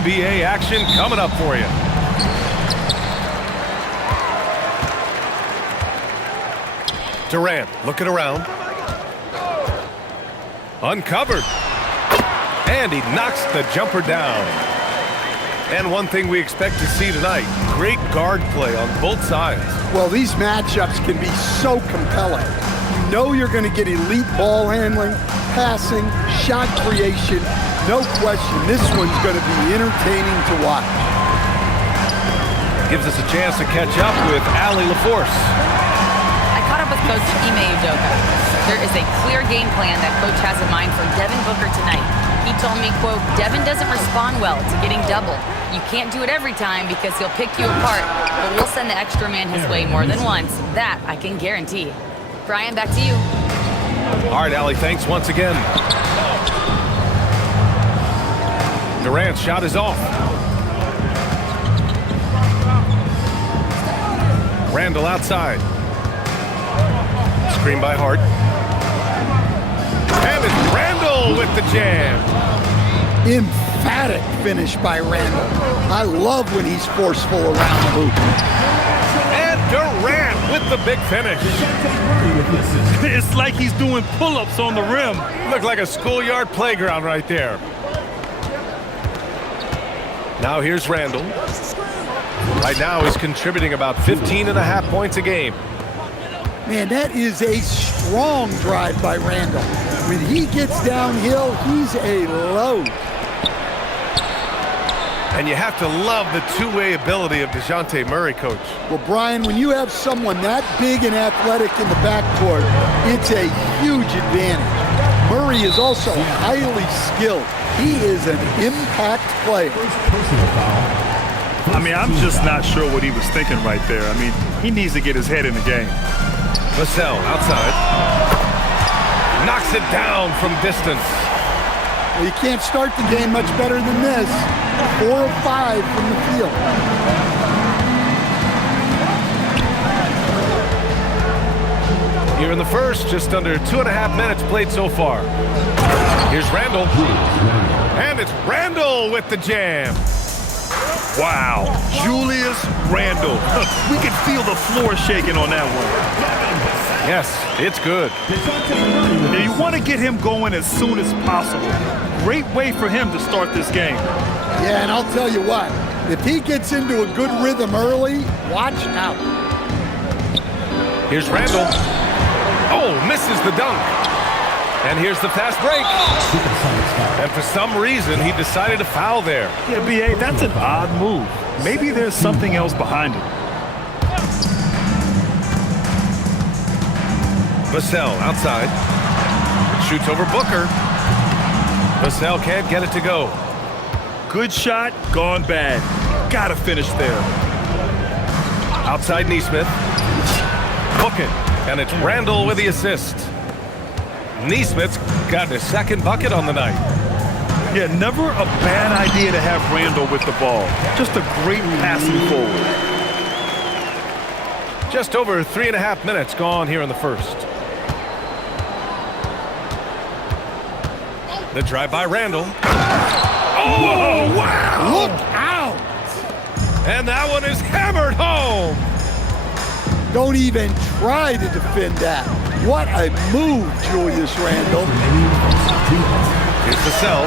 NBA action coming up for you. Durant looking around. Uncovered. And he knocks the jumper down. And one thing we expect to see tonight, great guard play on both sides. Well, these matchups can be so compelling. You know you're going to get elite ball handling, passing, shot creation. No question, this one's going to be entertaining to watch. Gives us a chance to catch up with Allie LaForce. I caught up with Coach Ime Udoka. There is a clear game plan that Coach has in mind for Devin Booker tonight. He told me, quote, Devin doesn't respond well to getting doubled. You can't do it every time because he'll pick you apart, but we'll send the extra man his way more than once. That I can guarantee. Brian, back to you. All right, Allie, thanks once again. Durant's shot is off. Randall outside. Screen by Hart. And it's Randall with the jam. Emphatic finish by Randall. I love when he's forceful around the hoop. And Durant with the big finish. It's like he's doing pull-ups on the rim. Looked like a schoolyard playground right there. Now here's Randall. Right now he's contributing about 15.5 points a game. Man, that is a strong drive by Randall. When he gets downhill, he's a load. And you have to love the two-way ability of DeJounte Murray, Coach. Well, Brian, when you have someone that big and athletic in the backcourt, it's a huge advantage. Murray is also highly skilled. He is an impact player. I mean, I'm just not sure what he was thinking right there. I mean, he needs to get his head in the game. Vassell outside. Knocks it down from distance. Well, you can't start the game much better than this. 4 of 5 from the field. Here in the first, just under 2.5 minutes played so far. Here's Randall. And it's Randall with the jam. Wow, Julius Randle. We can feel the floor shaking on that one. Yes, it's good. Now you want to get him going as soon as possible. Great way for him to start this game. Yeah, and I'll tell you what, if he gets into a good rhythm early, watch out. Here's Randall. Oh, misses the dunk. And here's the fast break. And for some reason, he decided to foul there. Yeah, B.A., that's an odd move. Maybe there's something else behind it. Vassell outside. Shoots over Booker. Vassell can't get it to go. Good shot, gone bad. Gotta finish there. Outside Nesmith. Book it. And it's Randall with the assist. Nesmith's got his second bucket on the night. Yeah, never a bad idea to have Randall with the ball. Just a great passing forward. Just over 3.5 minutes gone here in the first. The drive by Randall. Oh, wow! Look out! And that one is hammered home. Don't even try to defend that. What a move, Julius Randle. Here's Vassell.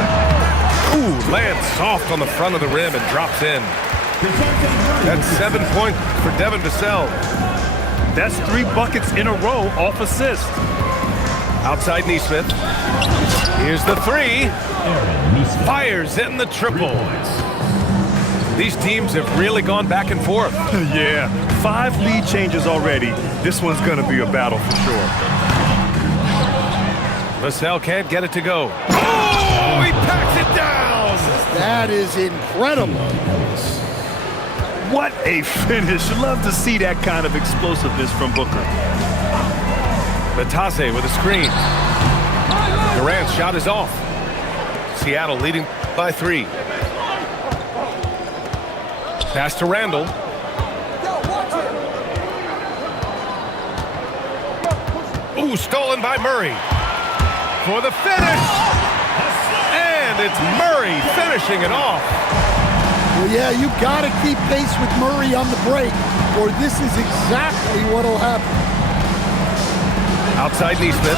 Ooh, lands soft on the front of the rim and drops in. That's 7 points for Devin Vassell. That's 3 buckets in a row off assist. Outside Nesmith. Here's the three. Fires in the triple. These teams have really gone back and forth. Yeah, 5 lead changes already. This one's going to be a battle for sure. Vassell can't get it to go. Oh, he packs it down. That is incredible. What a finish. Love to see that kind of explosiveness from Booker. Batase with a screen. Durant's shot is off. Seattle leading by 3. Pass to Randall. Ooh, stolen by Murray. For the finish. And it's Murray finishing it off. Well, yeah, you got to keep pace with Murray on the break, or this is exactly what will happen. Outside Neesmith.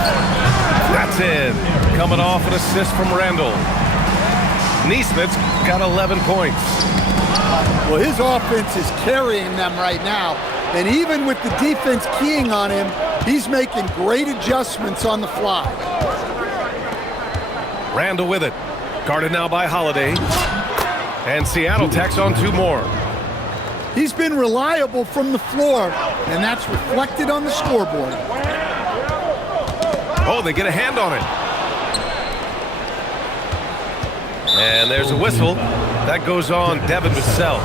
That's in. Coming off an assist from Randall. Neesmith's got 11 points. Well, his offense is carrying them right now. And even with the defense keying on him, he's making great adjustments on the fly. Randall with it. Guarded now by Holiday. And Seattle tacks on 2 more. He's been reliable from the floor, and that's reflected on the scoreboard. Oh, they get a hand on it. And there's a whistle. That goes on Devin Vassell.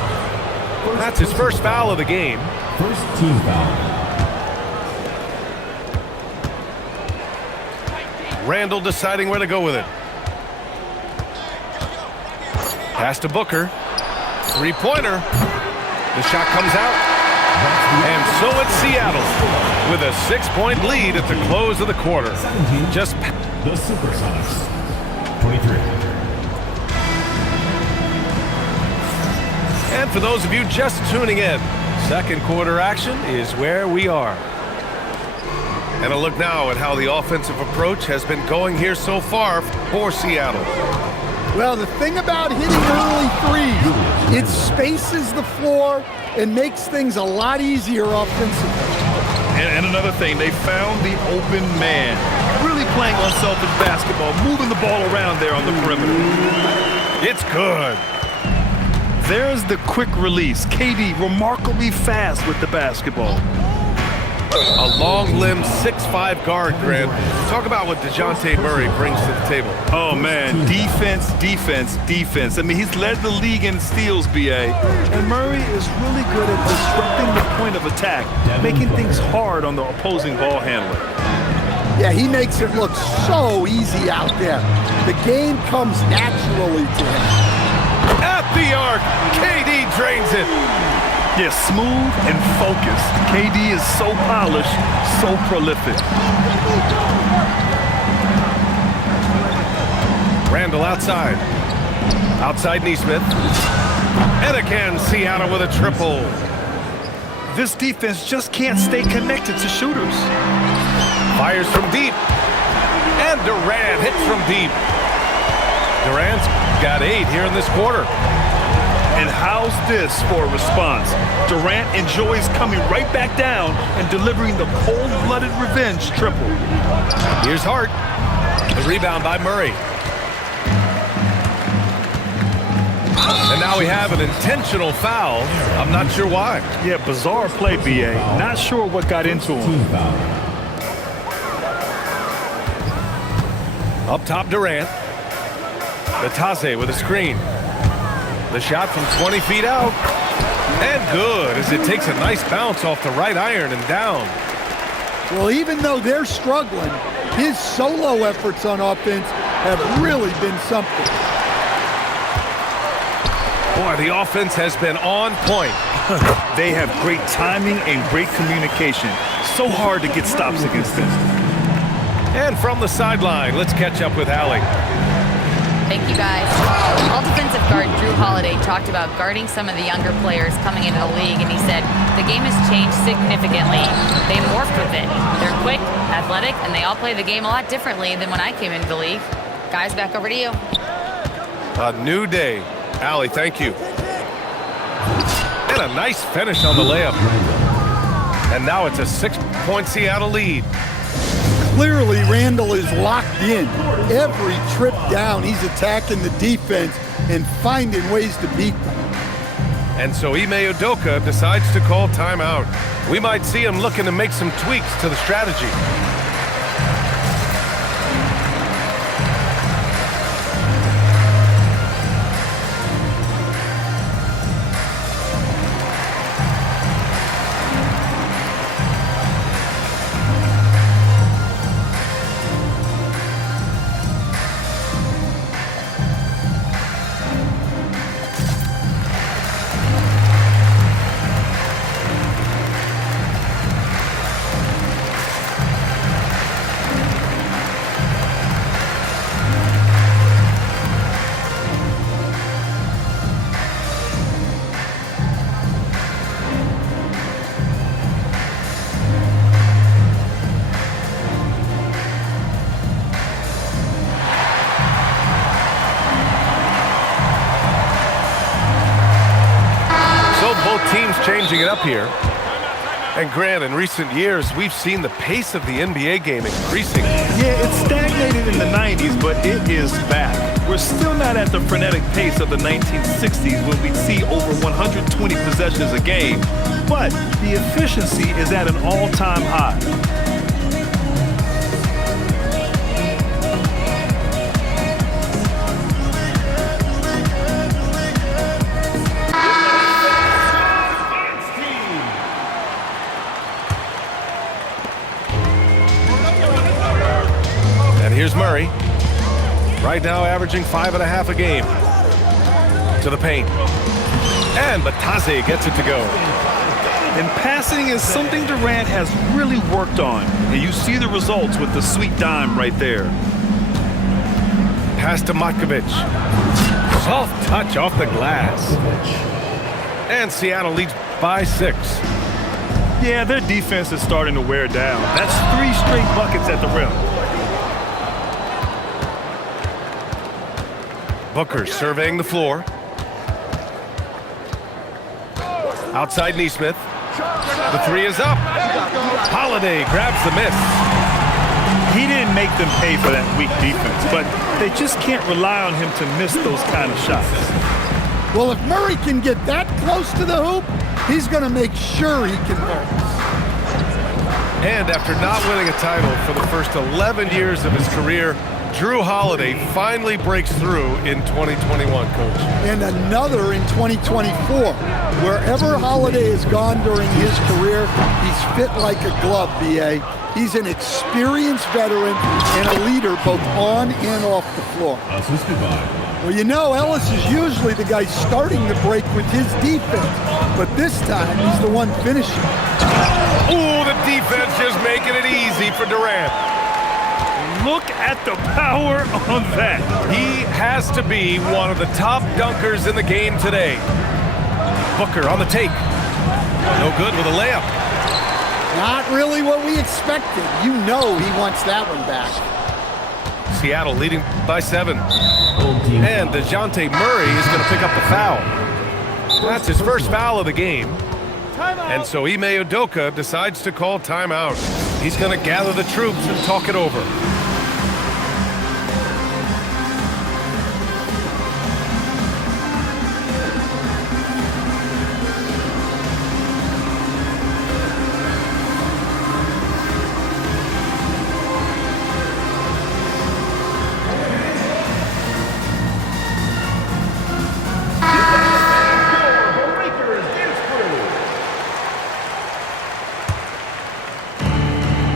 That's his first foul of the game. First team foul. Randall deciding where to go with it. Pass to Booker. 3-pointer. The shot comes out. And so it's Seattle with a 6-point lead at the close of the quarter. 17. Just The Supersonics. 23. And for those of you just tuning in, second quarter action is where we are. And a look now at how the offensive approach has been going here so far for Seattle. Well, the thing about hitting early threes, it spaces the floor and makes things a lot easier offensively. And another thing, they found the open man. Really playing unselfish basketball, moving the ball around there on the perimeter. It's good. There's the quick release. KD remarkably fast with the basketball. A long-limbed 6'5" guard, Grant. Talk about what DeJounte Murray brings to the table. Oh, man. Defense, defense, defense. I mean, he's led the league in steals, B.A. And Murray is really good at disrupting the point of attack, making things hard on the opposing ball handler. Yeah, he makes it look so easy out there. The game comes naturally to him. At the arc, KD drains it. Yeah, smooth and focused. KD is so polished, so prolific. Randall outside. Outside Neesmith. And again, Seattle with a triple. This defense just can't stay connected to shooters. Fires from deep. And Durant hits from deep. Durant's got 8 here in this quarter. And how's this for a response? Durant enjoys coming right back down and delivering the cold-blooded revenge triple. Here's Hart. The rebound by Murray. And now we have an intentional foul. I'm not sure why. Yeah, bizarre play, B.A. Not sure what got into him. Team foul. Up top, Durant. Batase with a screen. The shot from 20 feet out. And good, as it takes a nice bounce off the right iron and down. Well, even though they're struggling, his solo efforts on offense have really been something. Boy, the offense has been on point. They have great timing and great communication. So hard to get stops against them. And from the sideline, let's catch up with Allie. Thank you, guys. All defensive guard Drew Holiday talked about guarding some of the younger players coming into the league, and he said, the game has changed significantly. They morphed with it. They're quick, athletic, and they all play the game a lot differently than when I came into the league. Guys, back over to you. A new day. Allie, thank you. And a nice finish on the layup. And now it's a 6-point Seattle lead. Clearly, Randall is locked in. Every trip down, he's attacking the defense and finding ways to beat them. And so Ime Udoka decides to call timeout. We might see him looking to make some tweaks to the strategy. Both teams changing it up here. And Grant, in recent years, we've seen the pace of the NBA game increasing. Yeah, it stagnated in the 90s, but it is back. We're still not at the frenetic pace of the 1960s when we'd see over 120 possessions a game, but the efficiency is at an all-time high. Here's Murray. Right now averaging 5.5 a game. To the paint. And Batase gets it to go. And passing is something Durant has really worked on. And you see the results with the sweet dime right there. Pass to Matkovic. Soft touch off the glass. And Seattle leads by 6. Yeah, their defense is starting to wear down. That's 3 straight buckets at the rim. Booker surveying the floor. Outside Nesmith. The 3 is up. Holiday grabs the miss. He didn't make them pay for that weak defense, but they just can't rely on him to miss those kind of shots. Well, if Murray can get that close to the hoop, he's going to make sure he converts. And after not winning a title for the first 11 years of his career, Drew Holiday finally breaks through in 2021, Coach. And another in 2024. Wherever Holiday has gone during his career, he's fit like a glove, B.A. He's an experienced veteran and a leader both on and off the floor. Assisted by. Well, you know, Ellis is usually the guy starting the break with his defense, but this time he's the one finishing. Ooh, the defense just making it easy for Durant. Look at the power on that. He has to be one of the top dunkers in the game today. Booker on the take. No good with a layup. Not really what we expected. You know he wants that one back. Seattle leading by 7. And DeJounte Murray is going to pick up the foul. That's his first foul of the game. And so Ime Udoka decides to call timeout. He's going to gather the troops and talk it over.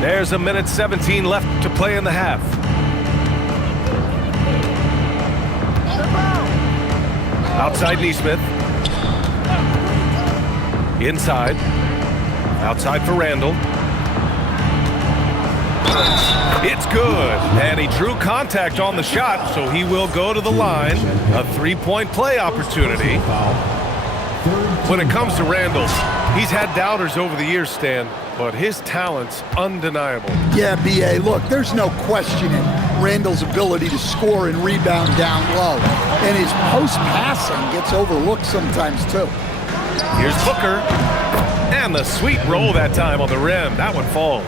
There's a minute 17 left to play in the half. Outside Nesmith. Inside. Outside for Randall. It's good. And he drew contact on the shot, so he will go to the line. A 3-point play opportunity. When it comes to Randall, he's had doubters over the years, Stan, but his talent's undeniable. Yeah, B.A., look, there's no questioning Randall's ability to score and rebound down low. And his post-passing gets overlooked sometimes, too. Here's Booker. And the sweet roll that time on the rim. That one falls.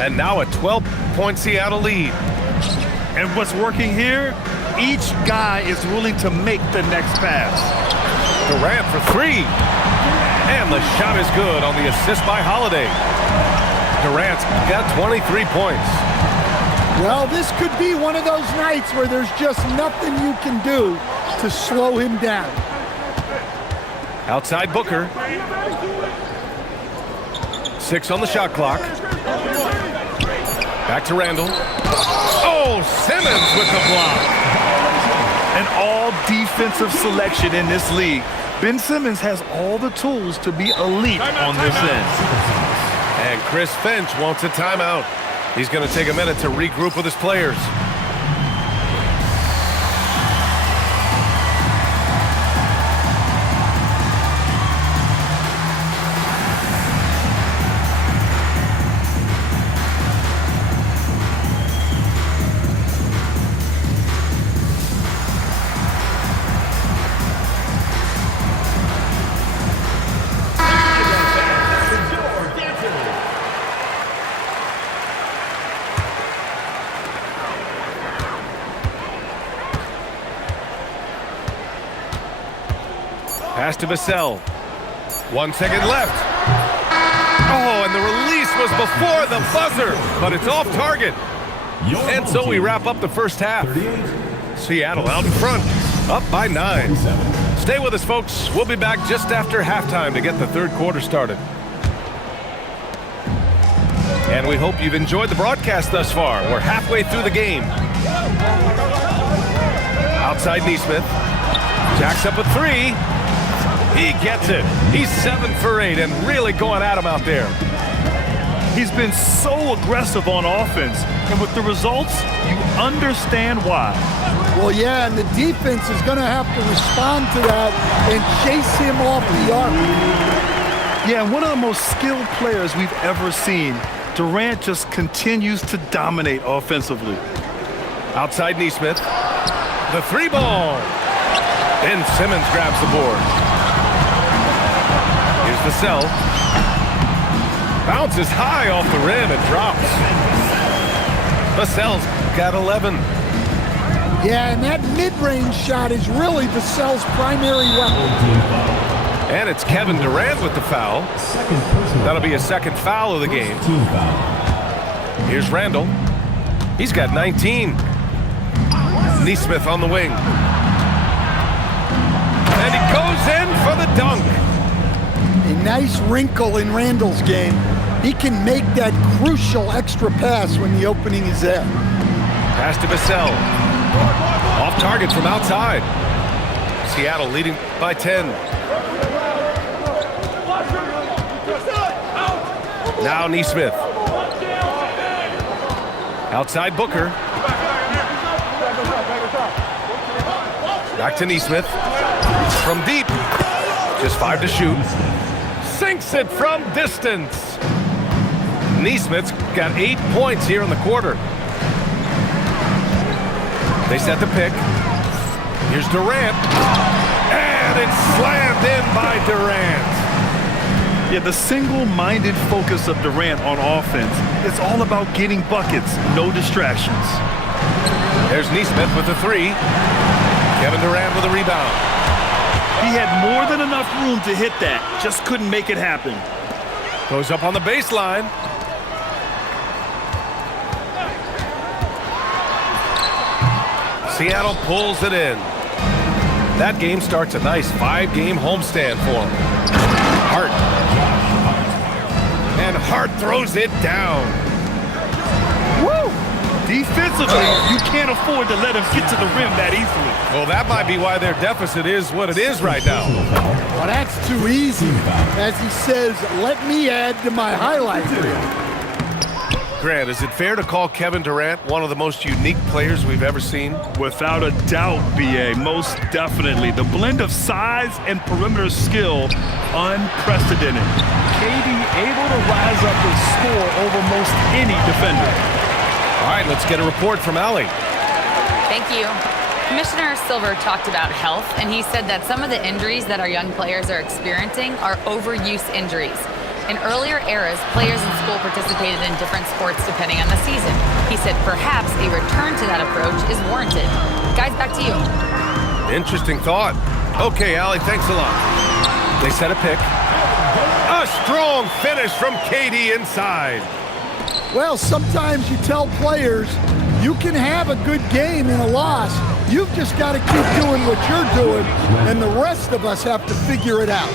And now a 12-point Seattle lead. And what's working here? Each guy is willing to make the next pass. Durant for 3. And the shot is good on the assist by Holiday. Durant's got 23 points. Well, this could be one of those nights where there's just nothing you can do to slow him down. Outside Booker. 6 on the shot clock. Back to Randall. Oh, Simmons with the block. An all-defensive selection in this league. Ben Simmons has all the tools to be elite on this end. And Chris Finch wants a timeout. He's going to take a minute to regroup with his players. Pass to Vassell. 1 second left. Oh, and the release was before the buzzer, but it's off target. And so we wrap up the first half. Seattle out in front, up by 9. Stay with us, folks. We'll be back just after halftime to get the third quarter started. And we hope you've enjoyed the broadcast thus far. We're halfway through the game. Outside Neesmith. Jacks up a 3. He gets it. He's 7 for 8 and really going at him out there. He's been so aggressive on offense, and with the results, you understand why. Well, yeah, and the defense is going to have to respond to that and chase him off the arc. Yeah, and one of the most skilled players we've ever seen. Durant just continues to dominate offensively. Outside Neesmith. The 3 ball. Ben Simmons grabs the board. Here's Vassell. Bounces high off the rim and drops. Vassell's got 11. Yeah, and that mid-range shot is really Vassell's primary weapon. And it's Kevin Durant with the foul. That'll be his second foul of the game. Here's Randall. He's got 19. Neesmith on the wing. And he goes in for the dunk. A nice wrinkle in Randall's game. He can make that crucial extra pass when the opening is there. Pass to Vassell. Off target from outside. Seattle leading by 10. Now Neesmith. Outside Booker. Back to Neesmith. From deep. Just 5 to shoot. Sinks it from distance. Neesmith's got 8 points here in the quarter. They set the pick. Here's Durant. And it's slammed in by Durant. Yeah, the single-minded focus of Durant on offense, it's all about getting buckets, no distractions. There's Neesmith with the 3. Kevin Durant with a rebound. He had more than enough room to hit that, just couldn't make it happen. Goes up on the baseline. Seattle pulls it in. That game starts a nice 5-game homestand for him. Hart. And Hart throws it down. Woo! Defensively, you can't afford to let him get to the rim that easily. Well, that might be why their deficit is what it is right now. Well, that's too easy. As he says, let me add to my highlight reel. Grant, is it fair to call Kevin Durant one of the most unique players we've ever seen? Without a doubt, B.A., most definitely. The blend of size and perimeter skill, unprecedented. KD able to rise up and score over most any defender. All right, let's get a report from Allie. Thank you. Commissioner Silver talked about health, and he said that some of the injuries that our young players are experiencing are overuse injuries. In earlier eras, players in school participated in different sports depending on the season. He said perhaps a return to that approach is warranted. Guys, back to you. Interesting thought. Okay, Allie, thanks a lot. They set a pick. A strong finish from KD inside. Well, sometimes you tell players you can have a good game in a loss. You've just got to keep doing what you're doing, and the rest of us have to figure it out.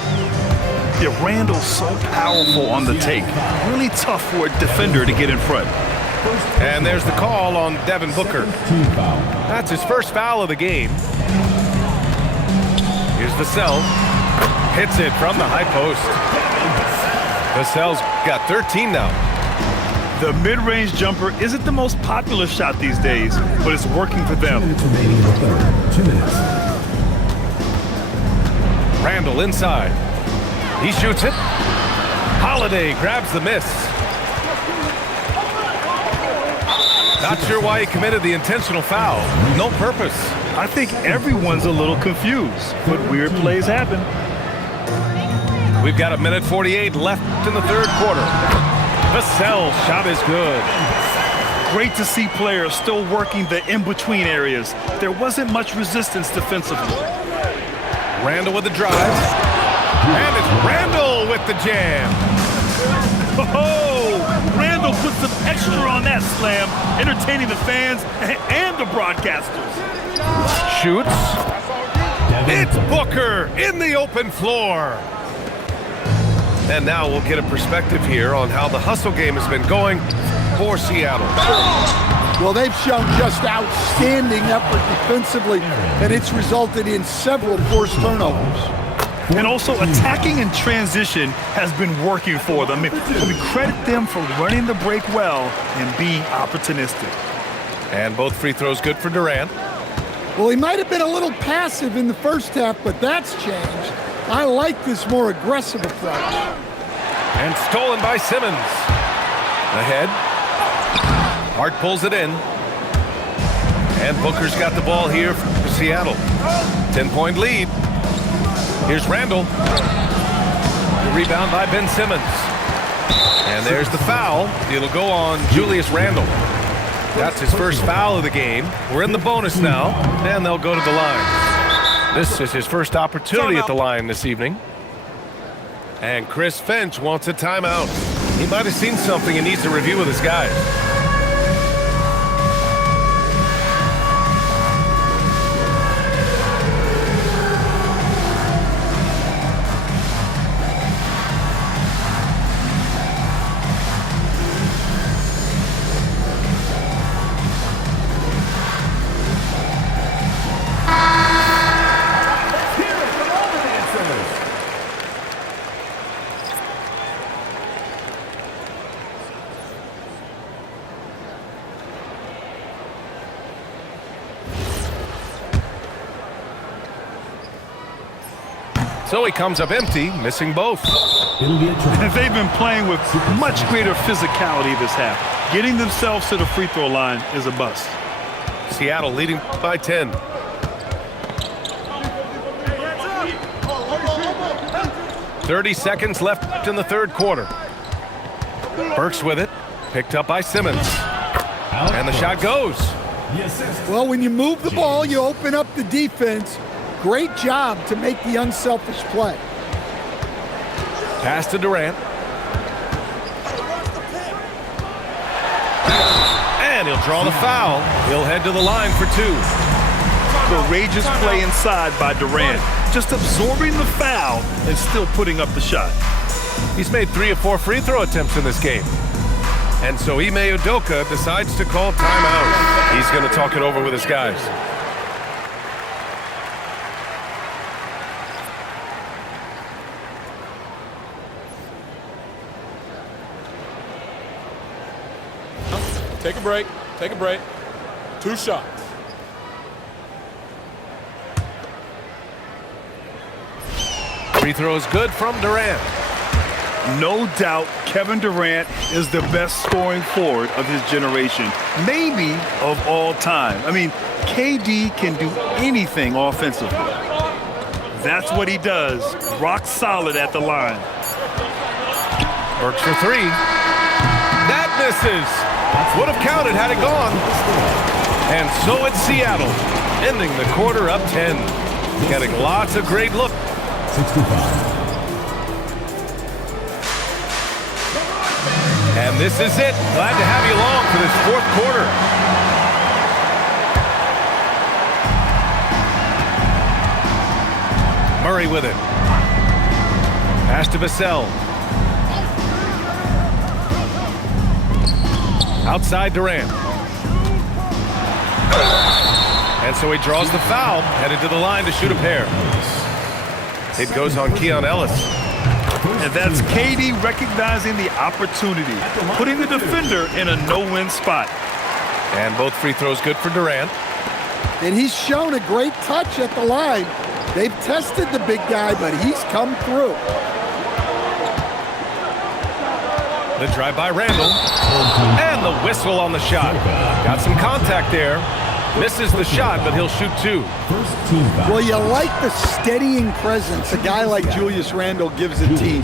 Yeah, Randall's so powerful on the take. Really tough for a defender to get in front. And there's the call on Devin Booker. That's his first foul of the game. Here's Vassell. Hits it from the high post. Vassell's got 13 now. The mid-range jumper isn't the most popular shot these days, but it's working for them. 2 minutes remaining in the third. 2 minutes. Randall inside. He shoots it. Holiday grabs the miss. Not sure why he committed the intentional foul. No purpose. I think everyone's a little confused, but weird plays happen. We've got 1:48 left in the third quarter. Vassell's shot is good. Great to see players still working the in-between areas. There wasn't much resistance defensively. Randall with the drive. And it's Randall with the jam. Oh, Randall put some extra on that slam, entertaining the fans and the broadcasters. Shoots. It's Booker in the open floor. And now we'll get a perspective here on how the hustle game has been going for Seattle. Well, they've shown just outstanding effort defensively, and it's resulted in several forced turnovers. And also attacking in transition has been working for them. I mean, we credit them for running the break well and being opportunistic. And both free throws good for Durant. Well, he might have been a little passive in the first half, but that's changed. I like this more aggressive approach. And stolen by Simmons. Ahead. Hart pulls it in. And Booker's got the ball here for Seattle. 10-point lead. Here's Randall. The rebound by Ben Simmons. And there's the foul. It'll go on Julius Randle. That's his first foul of the game. We're in the bonus now, and they'll go to the line. This is his first opportunity at the line this evening. And Chris Finch wants a timeout. He might have seen something and needs to review with his guys. So he comes up empty, missing both. It'll be a try. And they've been playing with much greater physicality this half. Getting themselves to the free throw line is a bust. Seattle leading by 10. "30 seconds left in the third quarter. Burks with it, picked up by Simmons. And the shot goes. Well, when you move the ball, you open up the defense. Great job to make the unselfish play. Pass to Durant. And he'll draw the foul. He'll head to the line for two. Courageous play inside by Durant. Just absorbing the foul and still putting up the shot. He's made 3 of 4 free throw attempts in this game. And so Ime Udoka decides to call timeout. He's going to talk it over with his guys. Take a break. Take a break. 2 shots. Free throw is good from Durant. No doubt Kevin Durant is the best scoring forward of his generation, maybe of all time. I mean, KD can do anything offensively. That's what he does, rock solid at the line. Burks for 3. That misses. Would have counted had it gone. And so it's Seattle, ending the quarter up 10. Getting lots of great looks. 65. And this is it. Glad to have you along for this fourth quarter. Murray with it. Pass to Vassell. Outside Durant. And so he draws the foul, headed to the line to shoot a pair. It goes on Keon Ellis. And that's KD recognizing the opportunity, putting the defender in a no-win spot. And both free throws good for Durant. And he's shown a great touch at the line. They've tested the big guy, but he's come through. The drive by Randall. And the whistle on the shot. Got some contact there. Misses the shot, but he'll shoot 2. First team foul. Well, you like the steadying presence a guy like Julius Randle gives a team.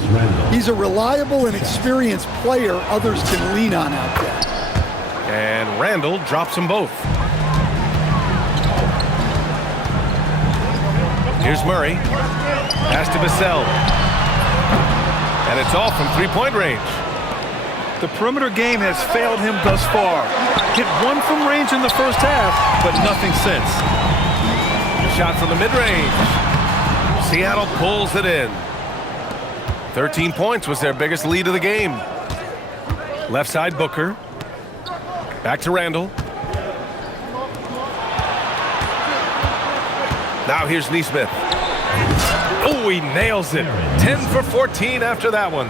He's a reliable and experienced player others can lean on out there. And Randall drops them both. Here's Murray. Pass to Vassell. And it's all from three-point range. The perimeter game has failed him thus far. Hit one from range in the first half, but nothing since. Shot from the mid-range. Seattle pulls it in. 13 points was their biggest lead of the game. Left side, Booker. Back to Randall. Now here's Nesmith. Oh, he nails it. 10 for 14 after that one.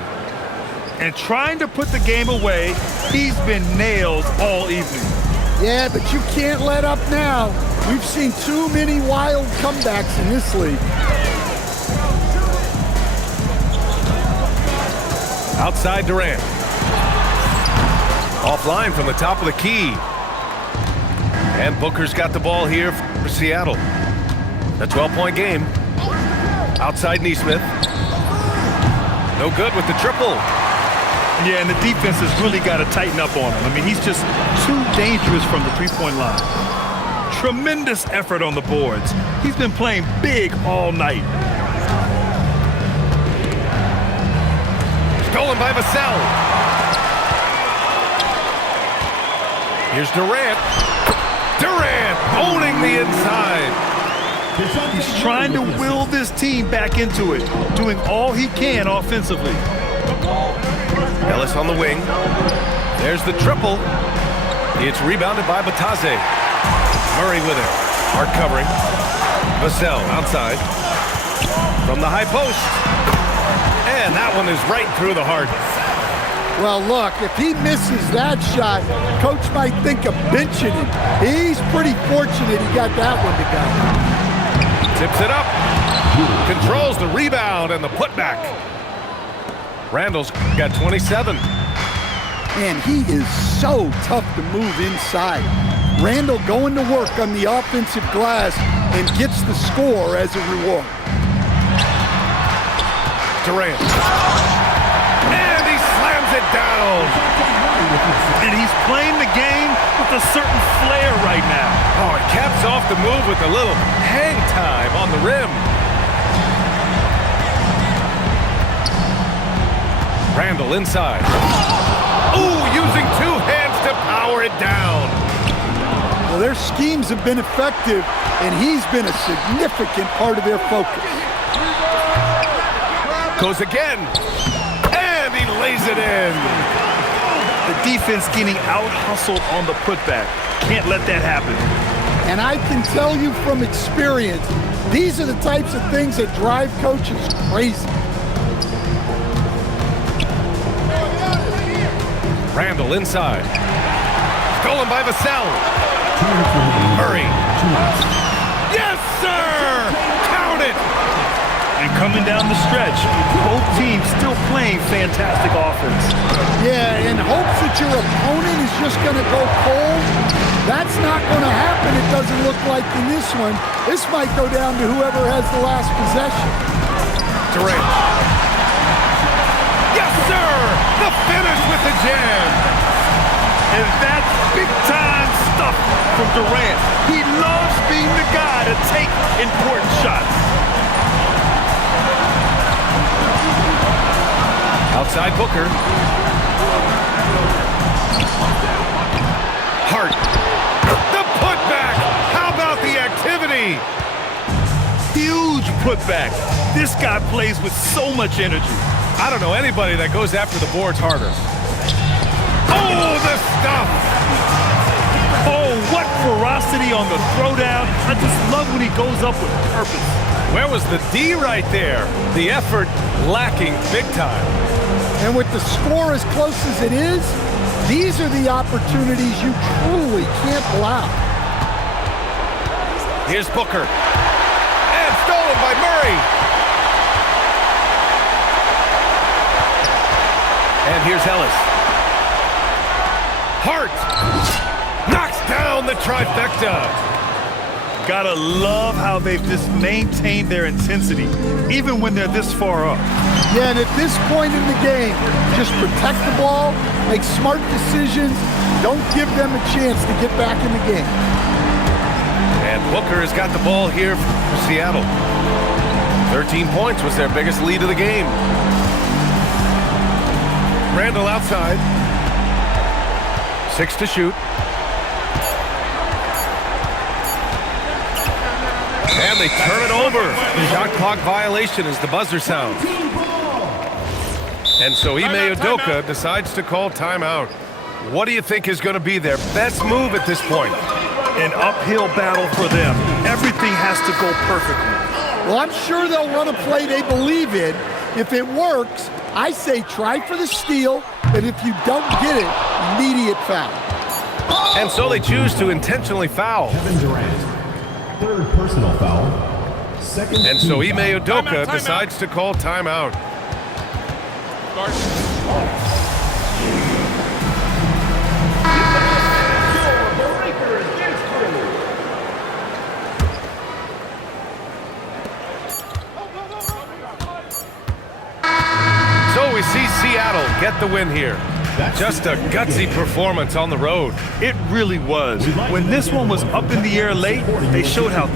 And trying to put the game away, he's been nailed all evening. Yeah, but you can't let up now. We've seen too many wild comebacks in this league. Outside Durant. Offline from the top of the key. And Booker's got the ball here for Seattle. A 12-point game. Outside Nesmith. No good with the triple. Yeah, and the defense has really got to tighten up on him. I mean, he's just too dangerous from the three-point line. Tremendous effort on the boards. He's been playing big all night. Stolen by Vassell. Here's Durant. Durant owning the inside. He's trying to will this team back into it, doing all he can offensively. Ellis on the wing. There's the triple. It's rebounded by Batase. Murray with it. Hard covering. Vassell outside. From the high post. And that one is right through the heart. Well, look, if he misses that shot, coach might think of benching him. He's pretty fortunate he got that one to go. Tips it up. Controls the rebound and the putback. Randall's got 27. Man, he is so tough to move inside. Randall going to work on the offensive glass and gets the score as a reward. Durant. And he slams it down. And he's playing the game with a certain flair right now. Oh, he caps off the move with a little hang time on the rim. Randall inside. Ooh, using two hands to power it down. Well, their schemes have been effective, and he's been a significant part of their focus. Goes again. And he lays it in. The defense getting out-hustled on the putback. Can't let that happen. And I can tell you from experience, these are the types of things that drive coaches crazy. Randall inside. Stolen by Vassell. Murray. Yes, sir! Count it! And coming down the stretch, both teams still playing fantastic offense. Yeah, and hopes that your opponent is just going to go cold. That's not going to happen, it doesn't look like in this one. This might go down to whoever has the last possession. Durant. Yes, sir! The finish with the jam. And that's big-time stuff from Durant. He loves being the guy to take important shots. Outside Booker. Hart. The putback. How about the activity? Huge putback. This guy plays with so much energy. I don't know anybody that goes after the boards harder. Oh, the stuff! Oh, what ferocity on the throwdown. I just love when he goes up with purpose. Where was the D right there? The effort lacking big time. And with the score as close as it is, these are the opportunities you truly can't allow. Here's Booker. And stolen by Murray. And here's Ellis. Hart knocks down the trifecta. Gotta love how they've just maintained their intensity, even when they're this far up. Yeah, and at this point in the game, just protect the ball, make smart decisions, don't give them a chance to get back in the game. And Booker has got the ball here for Seattle. 13 points was their biggest lead of the game. Randall outside. 6 to shoot. And they turn it over. Shot clock violation as the buzzer sounds. And so Ime Udoka decides to call timeout. What do you think is going to be their best move at this point? An uphill battle for them. Everything has to go perfectly. Well, I'm sure they'll run a play they believe in. If it works, I say try for the steal, and if you don't get it, immediate foul. And so they choose to intentionally foul. Kevin Durant. Third personal foul. Second. And so team Ime foul. Udoka decides to call timeout. So we see Seattle get the win here. Just a gutsy performance on the road. It really was. When this one was up in the air late, they showed how